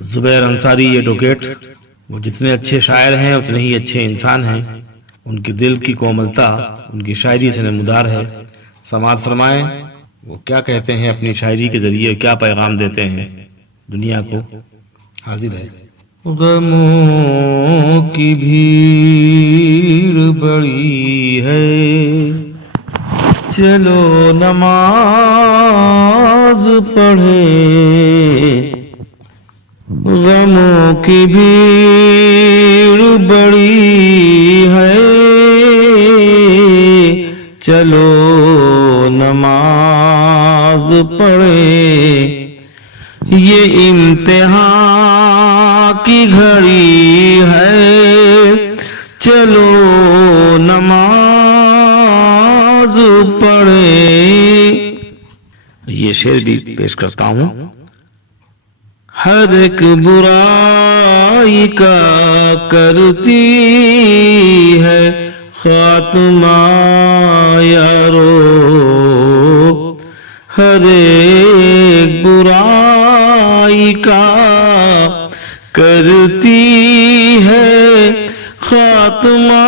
زبیر انصاری یہ ایڈوکیٹ، وہ جتنے اچھے شاعر ہیں اتنے ہی اچھے انسان ہیں. ان کے دل کی کوملتا ان کی شاعری سے نمودار ہے. سماعت فرمائیں وہ کیا کہتے ہیں اپنی شاعری کے ذریعے، کیا پیغام دیتے ہیں دنیا کو. حاضر ہے. غموں کی بھیڑ بڑی ہے، چلو نماز پڑھیں. غموں کی بھیڑ بڑی ہے، چلو نماز پڑھیں. یہ امتحان کی گھڑی ہے، چلو نماز پڑھیں. یہ شعر بھی پیش کرتا ہوں. ہر ایک برائی کا کرتی ہے خاتمہ یارو، ہر ایک برائی کا کرتی ہے خاتمہ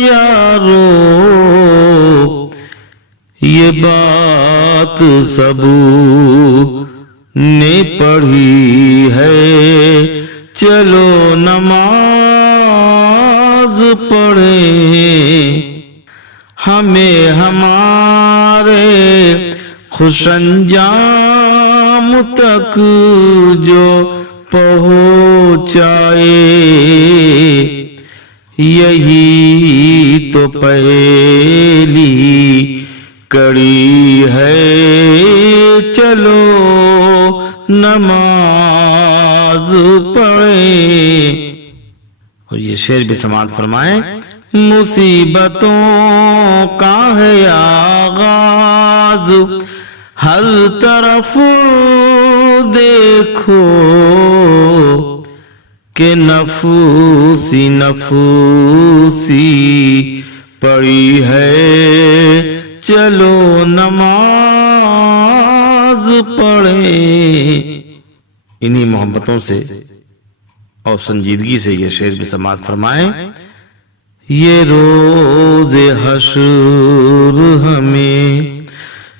یارو. یہ بات سب نے پڑھی ہے، چلو نماز پڑھیں. ہمیں ہمارے خوش انجام تک جو پہنچائے، یہی تو پہلی کڑی ہے، چلو نماز پڑھیں. اور یہ شعر بھی سماعت فرمائیں. مصیبتوں کا ہے آغاز، ہر طرف دیکھو کہ نفسی نفسی پڑی ہے، چلو نماز پڑھیں. انہی محبتوں سے اور سنجیدگی سے یہ شعر بھی سماعت فرمائیں. یہ روز حشر ہمیں،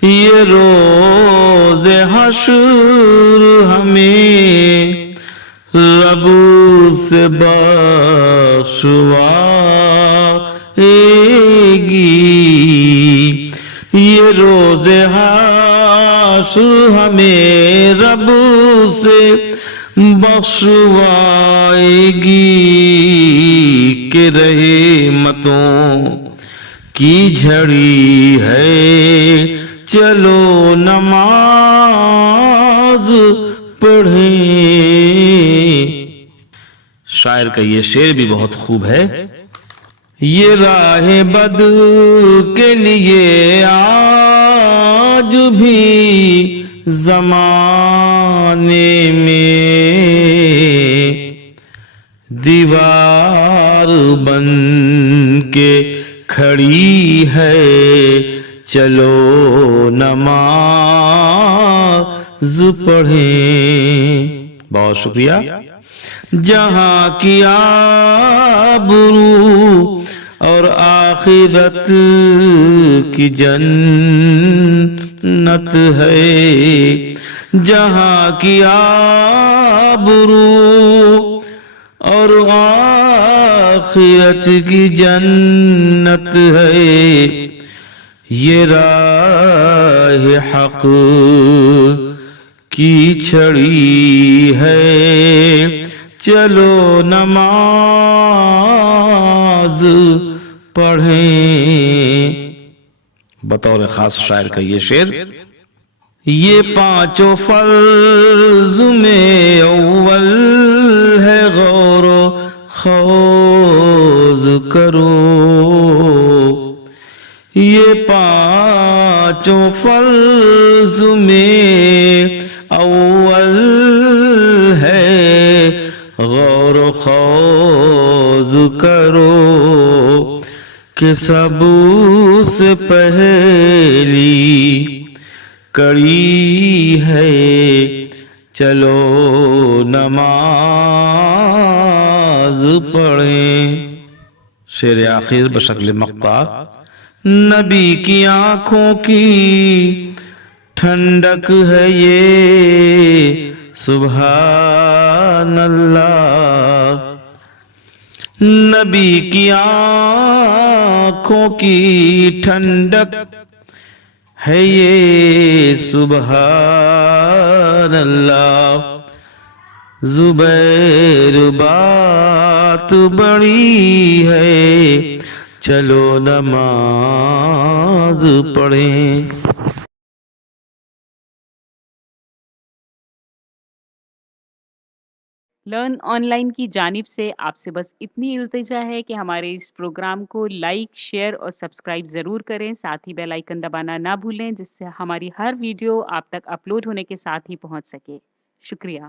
یہ روز حشر ہمیں رب سے بخشوائے گی. یہ روز حشر ہمیں رب سے بخشوائے گی کہ رحمتوں کی جھڑی ہے، چلو نماز پڑھیں. شاعر کا یہ شعر بھی بہت خوب ہے. یہ راہ بد کے لیے آج بھی زمانے میں دیوار بن کے کھڑی ہے، چلو نماز پڑھیں. بہت شکریہ. جہاں کی آبرو اور آخرت کی جنت ہے، جہاں کی آبرو اور آخرت کی جنت ہے، یہ راہ حق کی چھڑی ہے، چلو نماز پڑھیں. بطور خاص شاعر کا یہ شعر. یہ پانچوں فرض میں اول ہے، غور و خوض کرو. یہ پانچوں فرض میں اول ہے، غور و خوض کرو کہ سب سے پہلی کڑی ہے، چلو نماز پڑھیں. شعر آخر بشکل مقطع. نبی کی آنکھوں کی ٹھنڈک ہے یہ سبحان اللہ. نبی کی آنکھوں کی ٹھنڈک ہے یہ سبحان اللہ. زبیر بات بڑی ہے چلو نماز پڑھیں. لرن آن لائن کی جانب سے آپ سے بس اتنی التجا ہے کہ ہمارے اس پروگرام کو لائک، شیئر اور سبسکرائب ضرور کریں. ساتھ ہی بیل آئیکن دبانا نہ بھولیں جس سے ہماری ہر ویڈیو آپ تک اپلوڈ ہونے کے ساتھ ہی پہنچ سکے. شکریہ.